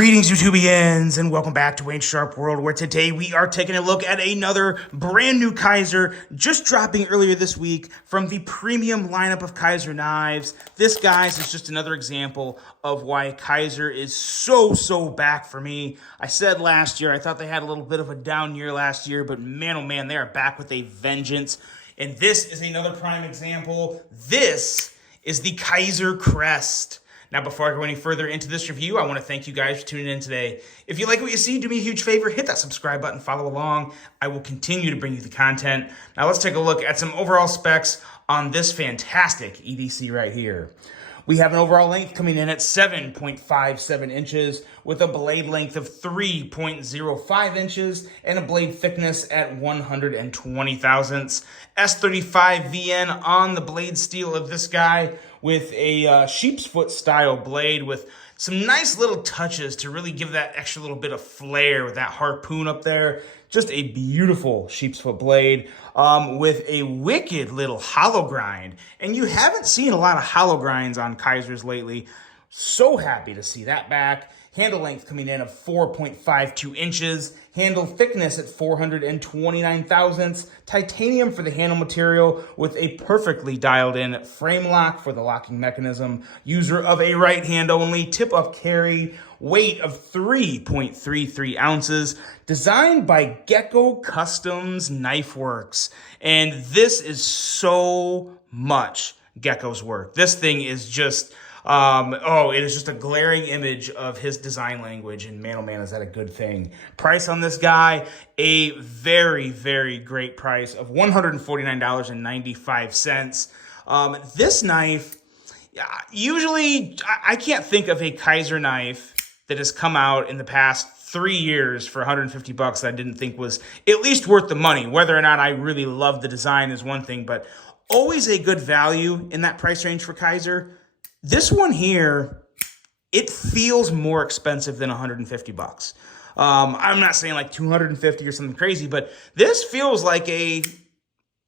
Greetings, YouTubians, and welcome back to Wayne Sharp World, where today we are taking a look at another brand new Kaiser, just dropping earlier this week from the premium lineup of Kaiser knives. This, guys, is just another example of why Kaiser is so back for me. I said last year, I thought they had a little bit of a down year last year, but man, oh man, they are back with a vengeance. And this is another prime example. This is the Kaiser Crest. Now, before I go any further into this review, I want to thank you guys for tuning in today. If you like what you see, do me a huge favor, hit that subscribe button, follow along. I will continue to bring you the content. Now, let's take a look at some overall specs on this fantastic EDC right here. We have an overall length coming in at 7.57 inches with a blade length of 3.05 inches and a blade thickness at 120 thousandths. S35 VN on the blade steel of this guy with a sheep's foot style blade with some nice little touches to really give that extra little bit of flair with that harpoon up there. Just a beautiful sheep's foot blade with a wicked little hollow grind. And you haven't seen a lot of hollow grinds on Kaisers lately. So happy to see that back. Handle length coming in of 4.52 inches. Handle thickness at 429 thousandths. Titanium for the handle material with a perfectly dialed in frame lock for the locking mechanism. User of a right hand only. Tip up carry. Weight of 3.33 ounces. Designed by Gecko Customs Knife Works. And this is so much Gecko's work. This thing is just... it is just a glaring image of his design language, and man, oh man, is that a good thing. Price on this guy, a very great price of $149.95. This knife, usually, I can't think of a Kaiser knife that has come out in the past 3 years for 150 bucks that I didn't think was at least worth the money. Whether or not I really love the design is one thing, but always a good value in that price range for Kaiser. This one here, it feels more expensive than 150 bucks. I'm not saying like 250 or something crazy, but this feels like a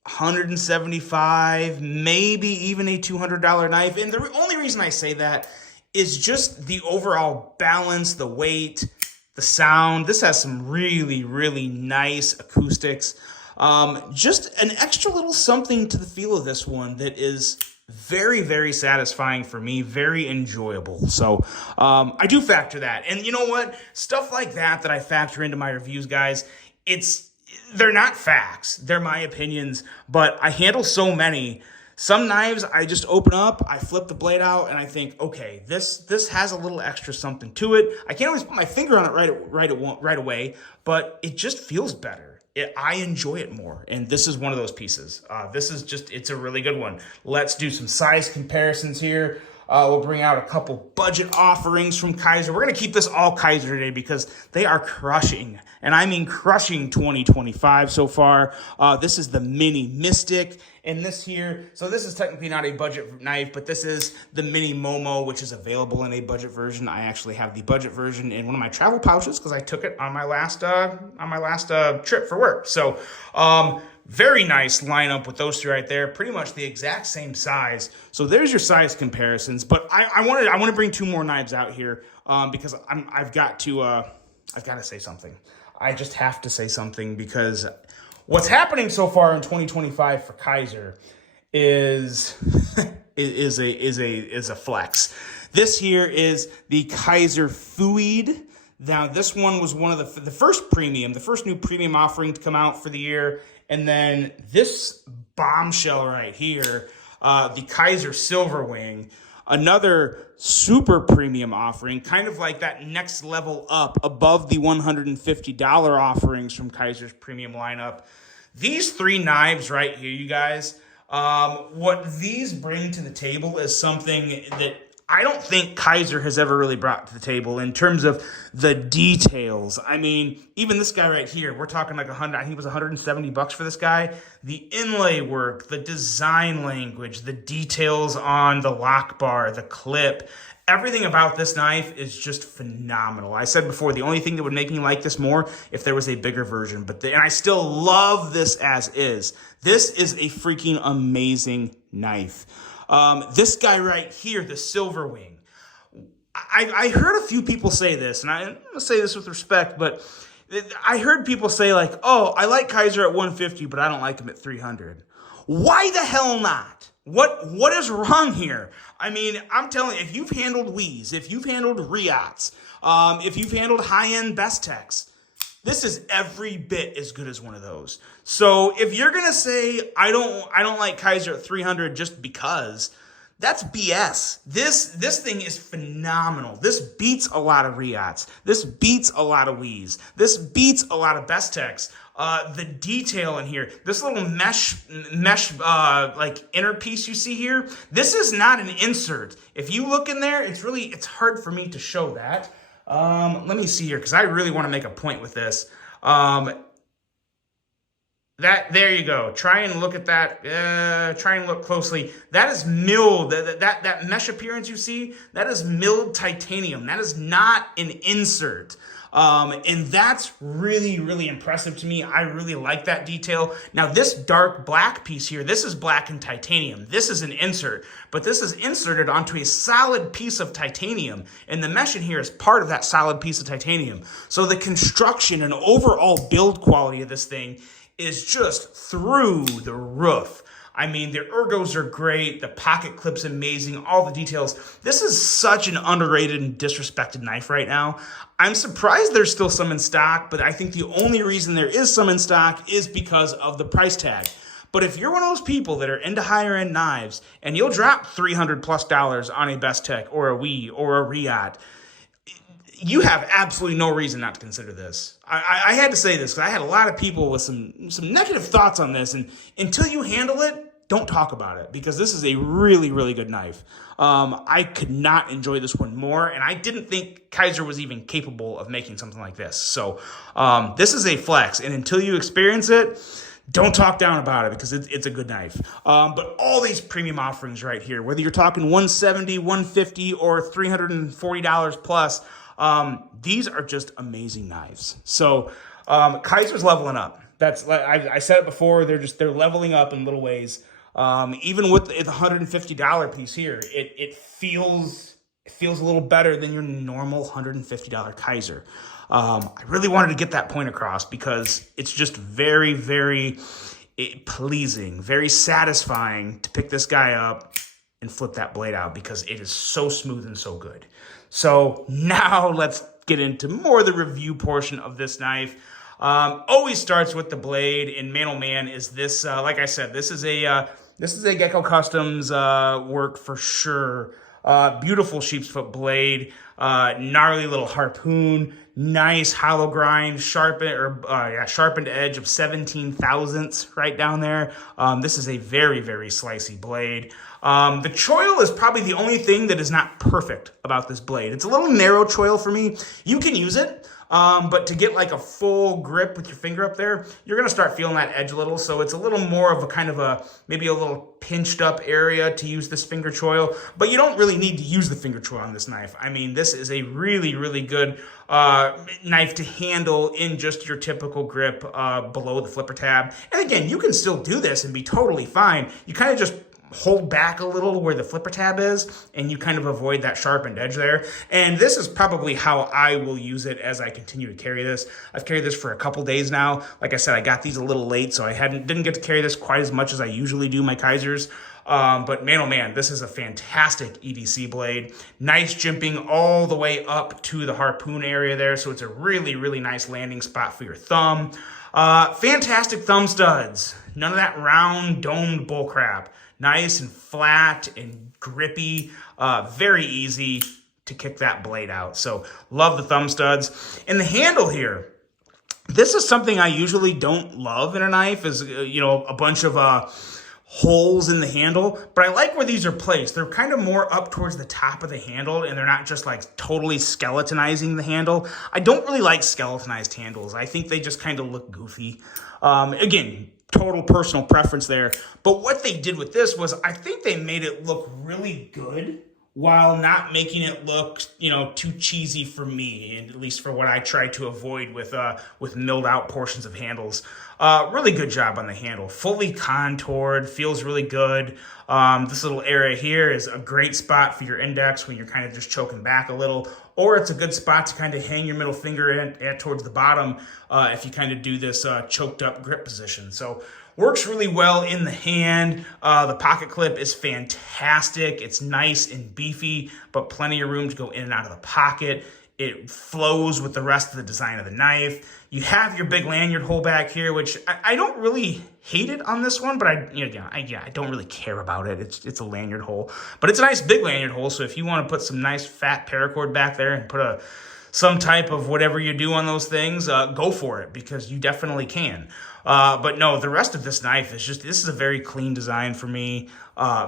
175, maybe even a $200 knife. And the only reason I say that is just the overall balance, the weight, the sound. This has some really nice acoustics. Just an extra little something to the feel of this one that is very satisfying for me, very enjoyable. So I do factor that. And you know what? Stuff like that I factor into my reviews, guys, they're not facts. They're my opinions, but I handle so many. Some knives, I just open up, I flip the blade out, and I think, okay, this has a little extra something to it. I can't always put my finger on it right away, but it just feels better. I enjoy it more, and this is one of those pieces. It's a really good one. Let's do some size comparisons here. We'll bring out a couple budget offerings from Kaiser. We're going to keep this all Kaiser today because they are crushing, and I mean crushing 2025 so far. This is the Mini Mystic, and this here, so this is technically not a budget knife, but this is the Mini Momo, which is available in a budget version. I actually have the budget version in one of my travel pouches because I took it on my last trip for work. So, very nice lineup with those two right there. Pretty much the exact same size. So there's your size comparisons. But I want to bring two more knives out here because I've got to say something. I just have to say something because what's happening so far in 2025 for Kaiser is a flex. This here is the Kaiser Fluid. Now, this one was one of the first new premium offering to come out for the year. And then this bombshell right here, the Kaiser Silverwing, another super premium offering, kind of like that next level up above the $150 offerings from Kaiser's premium lineup. These three knives right here, you guys, what these bring to the table is something that I don't think Kaiser has ever really brought to the table in terms of the details. I mean, even this guy right here, we're talking like I think it was 170 bucks for this guy. The inlay work, the design language, the details on the lock bar, the clip, everything about this knife is just phenomenal. I said before, the only thing that would make me like this more if there was a bigger version, and I still love this as is. This is a freaking amazing knife. This guy right here, the Silverwing, I heard a few people say this, and I'm going to say this with respect, but I heard people say like, oh, I like Kaiser at 150, but I don't like him at 300. Why the hell not? What is wrong here? I mean, I'm telling you, if you've handled Wii's, if you've handled Riots, if you've handled high-end Bestechs, this is every bit as good as one of those. So if you're gonna say I don't like Kaiser at 300 just because, that's BS. This thing is phenomenal. This beats a lot of Riots. This beats a lot of Wii's. This beats a lot of Bestechs. The detail in here, this little mesh like inner piece you see here, this is not an insert. If you look in there, it's hard for me to show that. Let me see here, because I really want to make a point with this. There you go. Try and look at that. Try and look closely. That is milled. That mesh appearance you see, that is milled titanium. That is not an insert. And that's really, really impressive to me. I really like that detail. Now, this dark black piece here, this is black and titanium. This is an insert, but this is inserted onto a solid piece of titanium, and the mesh in here is part of that solid piece of titanium. So the construction and overall build quality of this thing is just through the roof. I mean, the ergos are great. The pocket clip's amazing. All the details. This is such an underrated and disrespected knife right now. I'm surprised there's still some in stock, but I think the only reason there is some in stock is because of the price tag. But if you're one of those people that are into higher end knives and you'll drop $300+ on a Bestech or a Wii or a Riot, you have absolutely no reason not to consider this. I had to say this because I had a lot of people with some negative thoughts on this, and until you handle it, don't talk about it, because this is a really, really good knife. I could not enjoy this one more, and I didn't think Kaiser was even capable of making something like this. So this is a flex, and until you experience it, don't talk down about it, because it's a good knife. But all these premium offerings right here, whether you're talking $170, $150, or $340 plus, these are just amazing knives. So Kaiser's leveling up. That's, I said it before, they're leveling up in little ways. Even with the $150 piece here, it feels a little better than your normal $150 Kaiser. I really wanted to get that point across, because it's just very, very pleasing, very satisfying to pick this guy up and flip that blade out, because it is so smooth and so good. So now let's get into more of the review portion of this knife. Always starts with the blade, and man, oh man, is this, like I said, this is a Gecko Customs work for sure. Beautiful sheep's foot blade, gnarly little harpoon, nice hollow grind, sharpened edge of 17 thousandths right down there. This is a very, very slicey blade. The choil is probably the only thing that is not perfect about this blade. It's a little narrow choil for me. You can use it, but to get like a full grip with your finger up there, you're going to start feeling that edge a little. So it's a little more of a kind of maybe a little pinched up area to use this finger choil, but you don't really need to use the finger choil on this knife. I mean, this is a really, really good knife to handle in just your typical grip below the flipper tab. And again, you can still do this and be totally fine. You kind of just hold back a little where the flipper tab is, and you kind of avoid that sharpened edge there. And this is probably how I will use it as I continue to carry this. I've carried this for a couple days now. Like I said, I got these a little late, so I didn't get to carry this quite as much as I usually do my Kaisers. But man, oh man, this is a fantastic EDC blade. Nice jimping all the way up to the harpoon area there, so it's a really, really nice landing spot for your thumb. Fantastic thumb studs. None of that round, domed bullcrap. Nice and flat and grippy. Very easy to kick that blade out. So love the thumb studs. And the handle here, this is something I usually don't love in a knife, is a bunch of holes in the handle, but I like where these are placed. They're kind of more up towards the top of the handle, and they're not just like totally skeletonizing the handle. I don't really like skeletonized handles. I think they just kind of look goofy. Again, total personal preference there. But what they did with this was, I think they made it look really good while not making it look, too cheesy for me, and at least for what I try to avoid with milled out portions of handles. Really good job on the handle. Fully contoured, feels really good. This little area here is a great spot for your index when you're kind of just choking back a little, or it's a good spot to kind of hang your middle finger at towards the bottom if you kind of do this choked up grip position. So works really well in the hand. The pocket clip is fantastic. It's nice and beefy, but plenty of room to go in and out of the pocket. It flows with the rest of the design of the knife. You have your big lanyard hole back here, which I don't really hate it on this one, but I don't really care about it. It's a lanyard hole, but it's a nice big lanyard hole. So if you want to put some nice fat paracord back there and put some type of whatever you do on those things, go for it, because you definitely can. But no, the rest of this knife is this is a very clean design for me.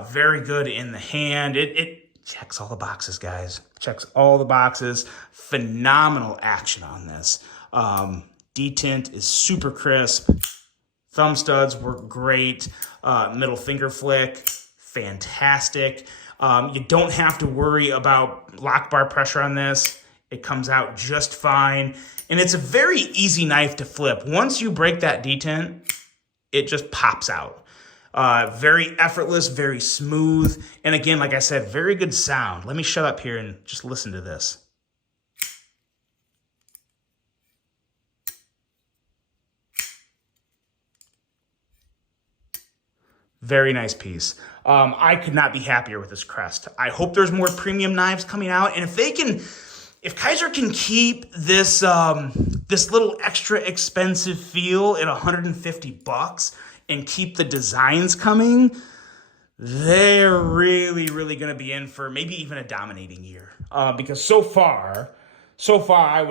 Very good in the hand. It checks all the boxes, guys. Checks all the boxes. Phenomenal action on this. Detint is super crisp. Thumb studs work great. Middle finger flick, fantastic. You don't have to worry about lock bar pressure on this. It comes out just fine. And it's a very easy knife to flip. Once you break that detent, it just pops out. Very effortless, very smooth. And again, like I said, very good sound. Let me shut up here and just listen to this. Very nice piece. I could not be happier with this Crest. I hope there's more premium knives coming out. And if Kaiser can keep this this little extra expensive feel at $150 and keep the designs coming, they're really, really going to be in for maybe even a dominating year. Because so far I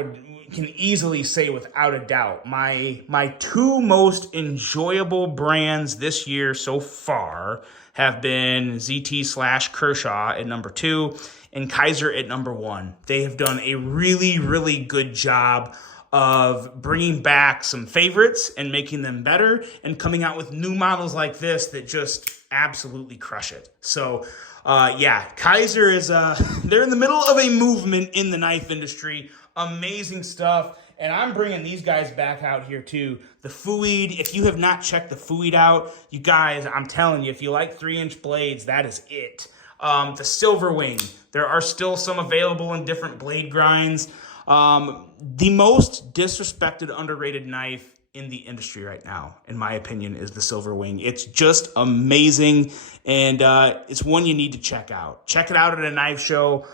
can easily say without a doubt, my two most enjoyable brands this year so far have been ZT/Kershaw at number 2 and Kaiser at number 1. They have done a really, really good job of bringing back some favorites and making them better and coming out with new models like this that just absolutely crush it. So yeah, Kaiser is, they're in the middle of a movement in the knife industry. Amazing stuff. And I'm bringing these guys back out here too. The Fouid, if you have not checked the Fouid out, you guys, I'm telling you, if you like 3-inch blades, that is it. The Silver Wing, there are still some available in different blade grinds. The most disrespected, underrated knife in the industry right now, in my opinion, is the Silver Wing. It's just amazing, and it's one you need to check out. Check it out at a knife show.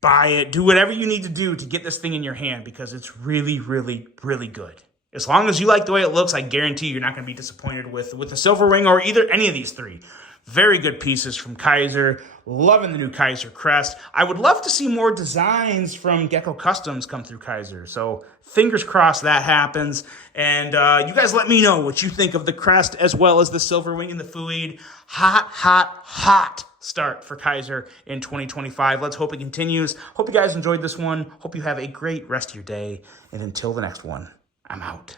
Buy it. Do whatever you need to do to get this thing in your hand, because it's really, really, really good. As long as you like the way it looks, I guarantee you're not going to be disappointed with the Silver Wing or any of these three. Very good pieces from Kaiser. Loving the new Kaiser Crest. I would love to see more designs from Gecko Customs come through Kaiser. So fingers crossed that happens. And you guys let me know what you think of the Crest as well as the Silver Wing and the Fouid. Hot, hot, hot start for Kaiser in 2025. Let's hope it continues. Hope you guys enjoyed this one. Hope you have a great rest of your day. And until the next one, I'm out.